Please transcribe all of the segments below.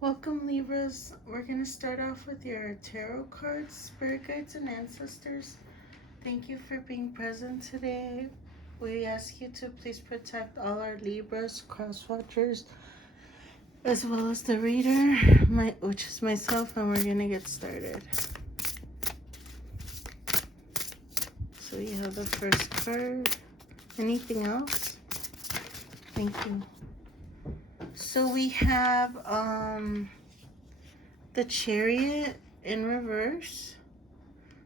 Welcome, Libras. We're going to start off with your tarot cards, spirit guides, and ancestors. Thank you for being present today. We ask you to please protect all our Libras, cross watchers, as well as the reader, which is myself, and we're going to get started. So you have the first card. Anything else? Thank you. So we have the Chariot in reverse.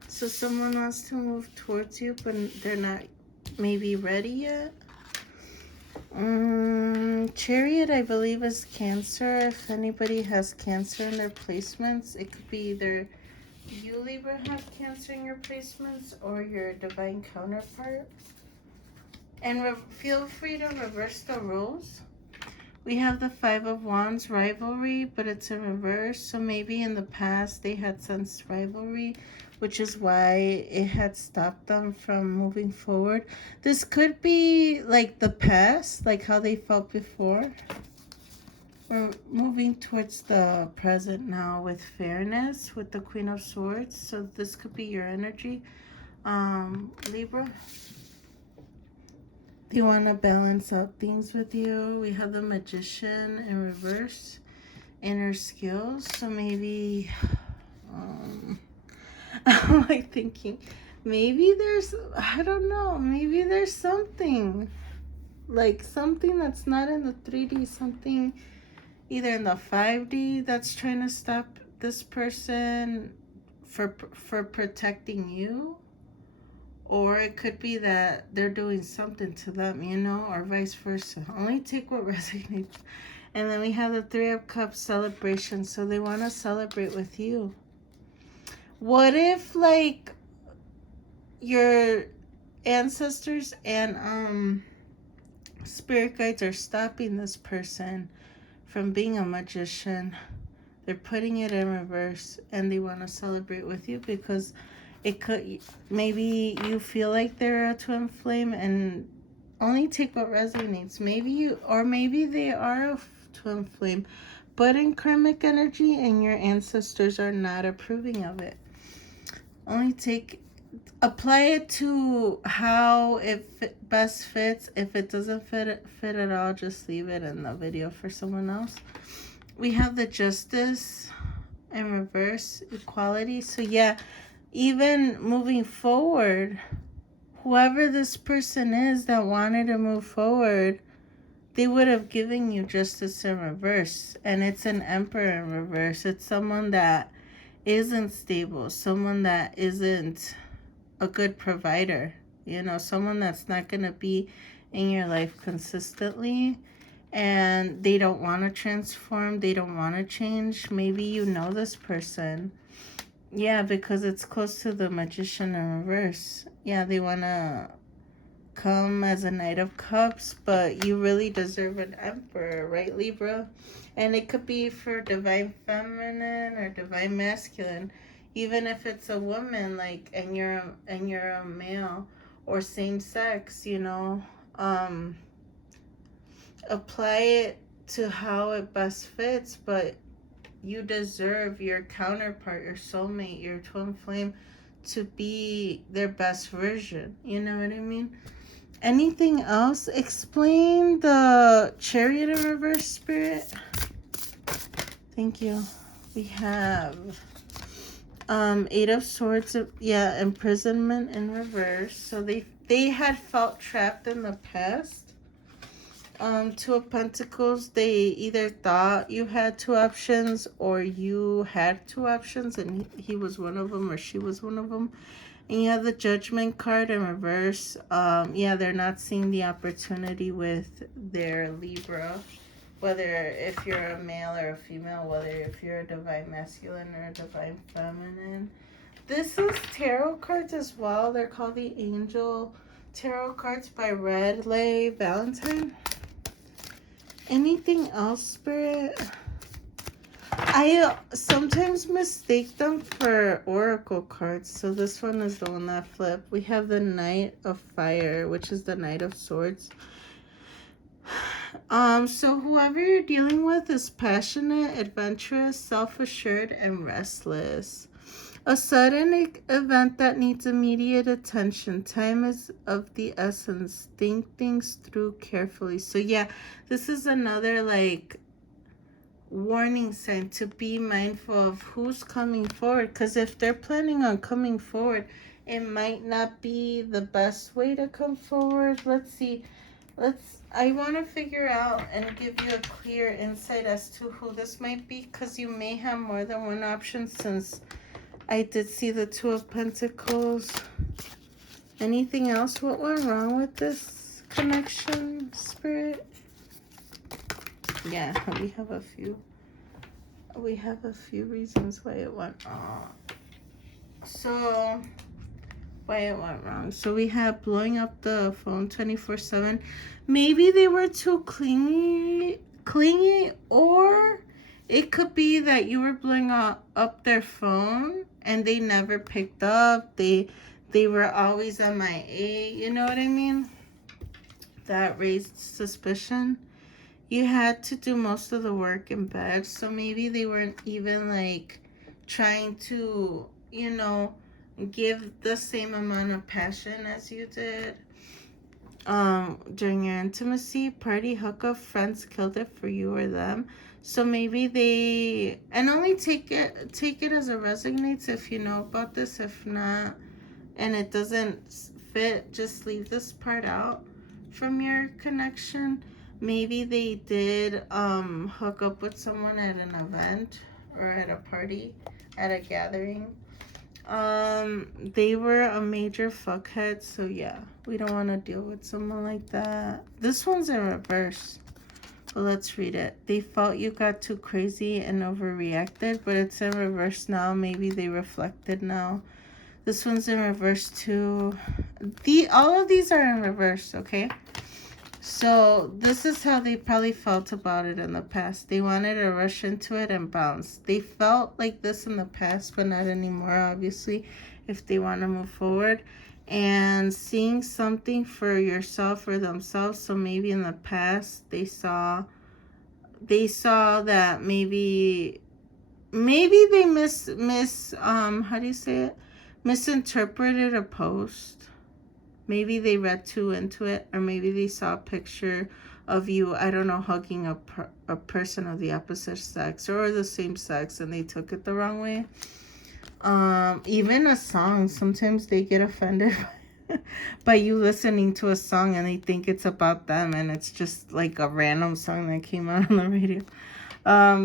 So someone wants to move towards you, but they're not maybe ready yet. Chariot, I believe, is Cancer. If anybody has Cancer in their placements, it could be either you, Libra, have Cancer in your placements or your divine counterpart. And feel free to reverse the roles. We have the Five of Wands, rivalry, but it's in reverse. So maybe in the past they had sensed rivalry, which is why it had stopped them from moving forward. This could be like the past, like how they felt before. We're moving towards the present now with fairness, with the Queen of Swords. So this could be your energy, Libra. They want to balance out things with you. We have the Magician in reverse, inner skills. So maybe, I'm like thinking, maybe there's, I don't know, maybe there's something, like something that's not in the 3D, something either in the 5D that's trying to stop this person for protecting you. Or it could be that they're doing something to them, or vice versa. Only take what resonates. And then we have the Three of Cups celebration. So they want to celebrate with you. What if, like, your ancestors and spirit guides are stopping this person from being a magician? They're putting it in reverse and they want to celebrate with you because it could, maybe you feel like they're a twin flame, and only take what resonates. Maybe they are a twin flame, but in karmic energy, and your ancestors are not approving of it. Apply it to how it best fits. If it doesn't fit at all, just leave it in the video for someone else. We have the Justice in reverse, equality. So yeah, even moving forward, whoever this person is that wanted to move forward, they would have given you justice in reverse. And it's an Emperor in reverse. It's someone that isn't stable, someone that isn't a good provider, someone that's not going to be in your life consistently. And they don't want to transform, they don't want to change. Maybe you know this person. Yeah, because it's close to the Magician in reverse. Yeah, they want to come as a Knight of Cups, but you really deserve an Emperor, right, Libra? And it could be for Divine Feminine or Divine Masculine. Even if it's a woman, like, and you're a male, or same sex, apply it to how it best fits, but you deserve your counterpart, your soulmate, your twin flame to be their best version. You know what I mean? Anything else? Explain the Chariot in reverse, Spirit. Thank you. We have Eight of Swords, imprisonment in reverse. So they had felt trapped in the past. Two of Pentacles, they either thought you had two options or you had two options, and he was one of them or she was one of them. And you have the Judgment card in reverse. They're not seeing the opportunity with their Libra, whether if you're a male or a female, whether if you're a Divine Masculine or a Divine Feminine. This is tarot cards as well. They're called the Angel Tarot cards by Red Lay Valentine. Anything else, Spirit? I sometimes mistake them for oracle cards. So this one is the one that flipped. We have the Knight of Fire, which is the Knight of Swords. So whoever you're dealing with is passionate, adventurous, self-assured, and restless. A sudden event that needs immediate attention. Time is of the essence. Think things through carefully. So yeah, this is another like warning sign to be mindful of who's coming forward, because if they're planning on coming forward, it might not be the best way to come forward. Let's see. I want to figure out and give you a clear insight as to who this might be, because you may have more than one option, since I did see the Two of Pentacles. Anything else? What went wrong with this connection, Spirit? Yeah, we have a few. We have a few reasons why it went wrong. So, why it went wrong. So we have blowing up the phone 24/7. Maybe they were too clingy, or it could be that you were blowing up their phone and they never picked up. They were always MIA. You know what I mean? That raised suspicion. You had to do most of the work in bed, so maybe they weren't even like trying to, give the same amount of passion as you did. During your intimacy, party, hookup, friends killed it for you or them. So maybe they, and only take it as it resonates if you know about this. If not, and it doesn't fit, just leave this part out from your connection. Maybe they did hook up with someone at an event or at a party, at a gathering. They were a major fuckhead, so yeah, we don't want to deal with someone like that. This one's in reverse, but let's read it. They felt you got too crazy and overreacted, but it's in reverse now. Maybe they reflected now. This one's in reverse too. All of these are in reverse, okay? So this is how they probably felt about it in the past. They wanted to rush into it and bounce. They felt like this in the past, but not anymore, obviously, if they want to move forward. And seeing something for yourself or themselves. So maybe in the past they saw that maybe they how do you say it? Misinterpreted a post. Maybe they read too into it, or maybe they saw a picture of you, I don't know, hugging a person of the opposite sex or the same sex, and they took it the wrong way. Even a song, sometimes they get offended by you listening to a song and they think it's about them, and it's just like a random song that came out on the radio.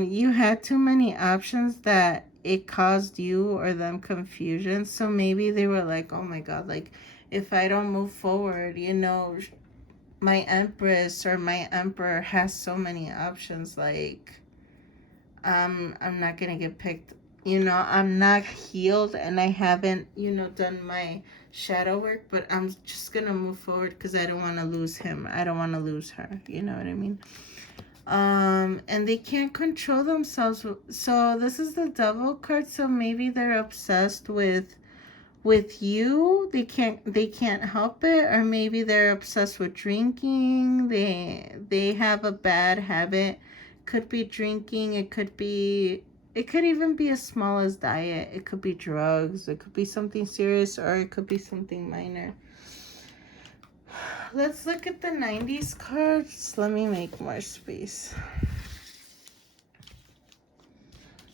You had too many options that it caused you or them confusion. So maybe they were like, oh my God, like, if I don't move forward, my empress or my emperor has so many options. Like, I'm not going to get picked. I'm not healed and I haven't, done my shadow work, but I'm just going to move forward because I don't want to lose him. I don't want to lose her. You know what I mean? And they can't control themselves. So this is the Devil card. So maybe they're obsessed with you. They can't help it. Or maybe they're obsessed with drinking. They have a bad habit. Could be drinking. It could even be as small as diet. It could be drugs. It could be something serious, or it could be something minor. Let's look at the 90s cards. Let me make more space.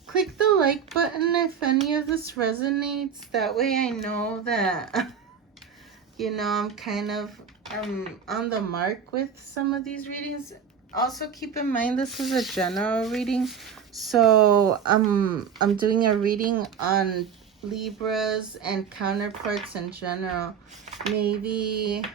Click the like button if any of this resonates. That way I know that, I'm kind of on the mark with some of these readings. Also keep in mind this is a general reading. So I'm doing a reading on Libras and counterparts in general. Maybe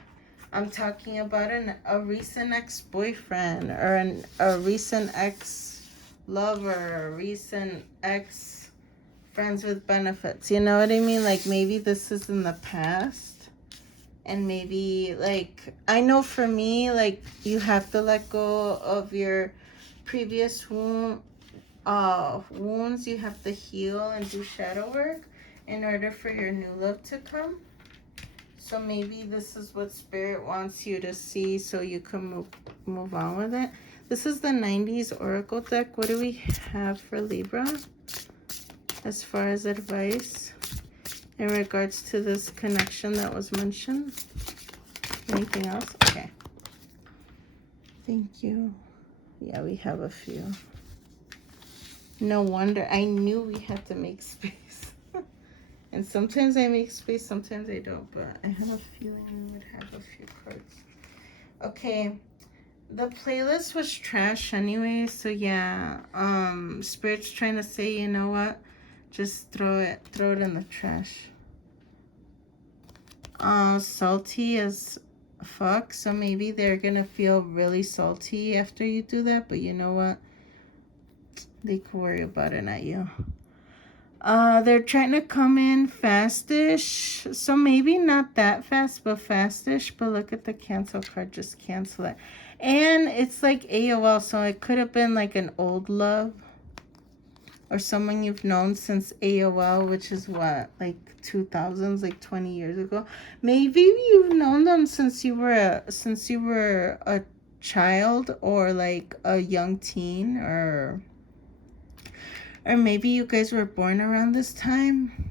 I'm talking about a recent ex-boyfriend, or a recent ex-lover, a recent ex-friends with benefits. You know what I mean? Like, maybe this is in the past. And maybe, like, I know for me, like, you have to let go of your previous wounds. You have to heal and do shadow work in order for your new love to come. So maybe this is what Spirit wants you to see so you can move on with it. This is the 90s Oracle deck. What do we have for Libra as far as advice in regards to this connection that was mentioned? Anything else? Okay. Thank you. Yeah, we have a few. No wonder. I knew we had to make space. And sometimes I make space, sometimes I don't. But I have a feeling we would have a few cards. Okay. The playlist was trash anyway. So yeah. Spirit's trying to say, you know what? Just throw it in the trash. Salty as fuck. So maybe they're gonna feel really salty after you do that. But you know what? They could worry about it, not you. They're trying to come in fastish. So maybe not that fast, but fastish. But look at the cancel card. Just cancel it. And it's like AOL. So it could have been like an old love. Or someone you've known since AOL, which is what? Like 2000s, like 20 years ago. Maybe you've known them since you were a child or like a young teen, or maybe you guys were born around this time.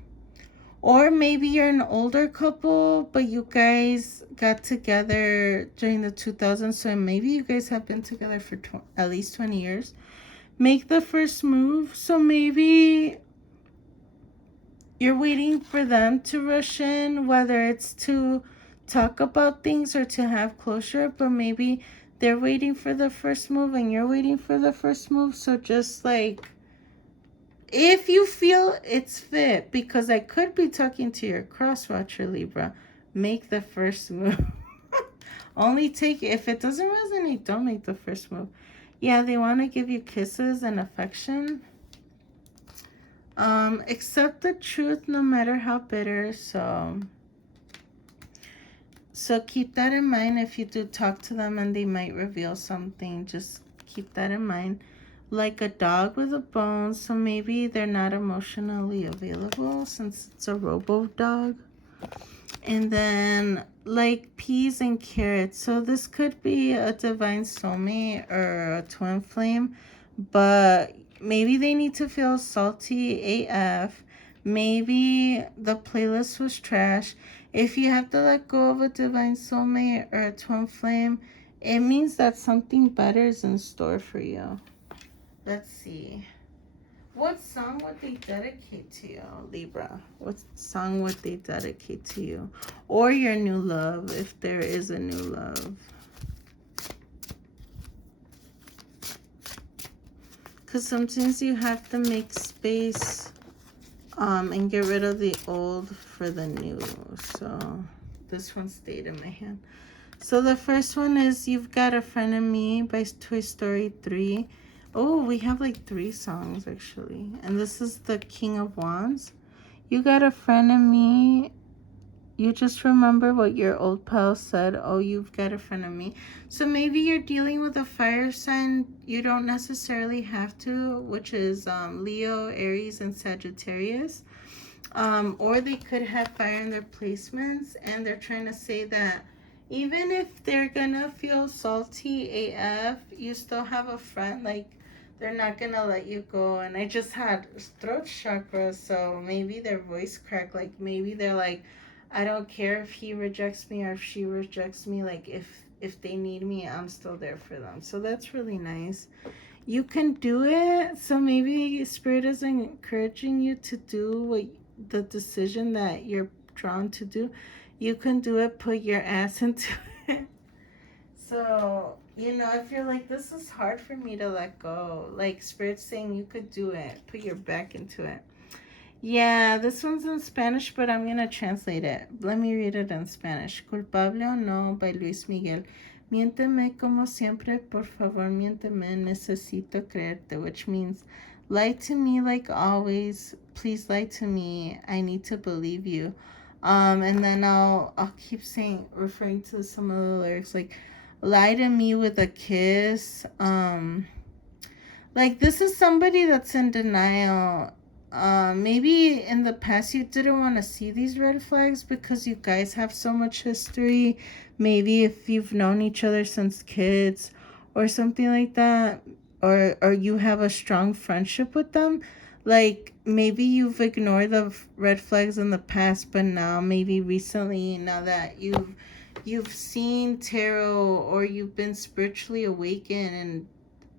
Or maybe you're an older couple, but you guys got together during the 2000s. So maybe you guys have been together for at least 20 years. Make the first move. So maybe you're waiting for them to rush in, whether it's to talk about things or to have closure. But maybe they're waiting for the first move and you're waiting for the first move. So just like, if you feel it's fit, because I could be talking to your cross-watcher, Libra, make the first move. Only take it. If it doesn't resonate, don't make the first move. Yeah, they want to give you kisses and affection. Accept the truth no matter how bitter. So keep that in mind. If you do talk to them and they might reveal something, just keep that in mind. Like a dog with a bone, so maybe they're not emotionally available since it's a robo dog. And then like peas and carrots, so this could be a divine soulmate or a twin flame, but maybe they need to feel salty AF. Maybe the playlist was trash. If you have to let go of a divine soulmate or a twin flame, it means that something better is in store for you. Let's see. What song would they dedicate to you, Libra? What song would they dedicate to you? Or your new love, if there is a new love. Because sometimes you have to make space and get rid of the old for the new. So this one stayed in my hand. So the first one is You've Got a Friend in Me by Toy Story 3. Oh, we have like 3 songs actually. And this is the King of Wands. You got a friend in me. You just remember what your old pal said. Oh, you've got a friend in me. So maybe you're dealing with a fire sign. You don't necessarily have to, which is Leo, Aries, and Sagittarius. Or they could have fire in their placements. And they're trying to say that even if they're gonna feel salty AF, you still have a friend. Like, they're not gonna let you go. And I just had throat chakra, so maybe their voice cracked. Like, maybe they're like, I don't care if he rejects me or if she rejects me. Like, if they need me, I'm still there for them. So that's really nice. You can do it. So maybe Spirit is encouraging you to do the decision that you're drawn to do. You can do it. Put your ass into it. So, if you're like, this is hard for me to let go, like Spirit's saying you could do it. Put your back into it. Yeah, this one's in Spanish, but I'm going to translate it. Let me read it in Spanish. Culpable o no, by Luis Miguel. Miénteme como siempre, por favor, miénteme, necesito creerte, which means, lie to me like always, please lie to me, I need to believe you. And then I'll keep referring to some of the lyrics, like, lie to me with a kiss. Like, this is somebody that's in denial. maybe in the past you didn't want to see these red flags because you guys have so much history. Maybe if you've known each other since kids or something like that, or you have a strong friendship with them, like maybe you've ignored the red flags in the past, but now maybe recently, now that you've seen tarot or you've been spiritually awakened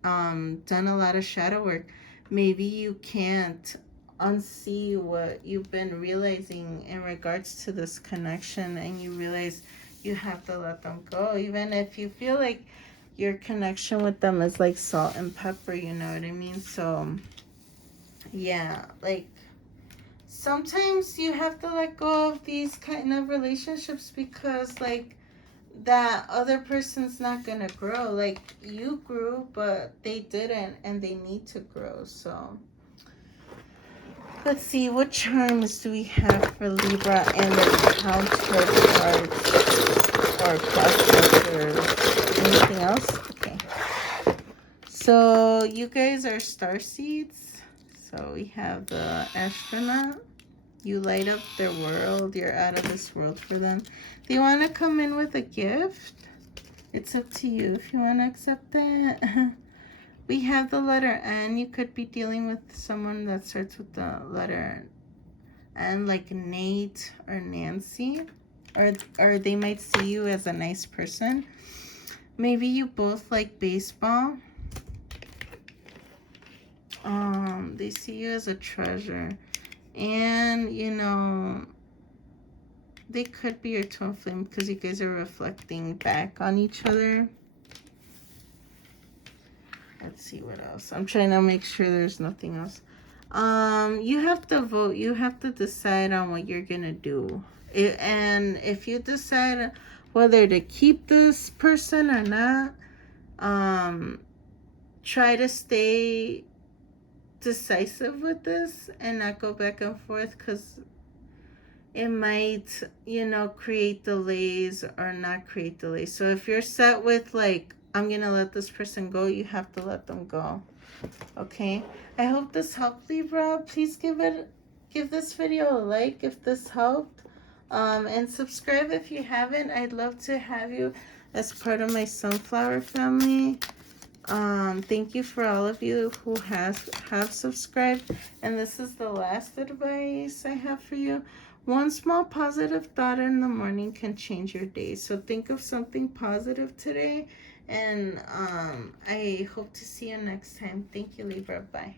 and done a lot of shadow work, maybe you can't unsee what you've been realizing in regards to this connection, and you realize you have to let them go, even if you feel like your connection with them is like salt and pepper, you know what I mean? So yeah, like sometimes you have to let go of these kind of relationships because like that other person's not gonna grow. Like you grew, but they didn't, and they need to grow. So let's see, what charms do we have for Libra and the counterparts or processors? Anything else? Okay. So you guys are star seeds. So we have the astronaut. You light up their world. You're out of this world for them. They want to come in with a gift. It's up to you if you want to accept that. We have the letter N. You could be dealing with someone that starts with the letter N, like Nate or Nancy. Or they might see you as a nice person. Maybe you both like baseball. They see you as a treasure. And, you know, they could be your twin flame because you guys are reflecting back on each other. Let's see what else. I'm trying to make sure there's nothing else. You have to vote. You have to decide on what you're gonna do. And if you decide whether to keep this person or not, try to stay decisive with this and not go back and forth, because it might, you know, create delays or not create delays. So if you're set with like, I'm gonna let this person go, you have to let them go. Okay, I hope this helped, Libra. Please give this video a like if this helped, and subscribe if you haven't. I'd love to have you as part of my sunflower family. Thank you for all of you who have subscribed. And this is the last advice I have for you. One small positive thought in the morning can change your day. So think of something positive today. And I hope to see you next time. Thank you, Libra. Bye.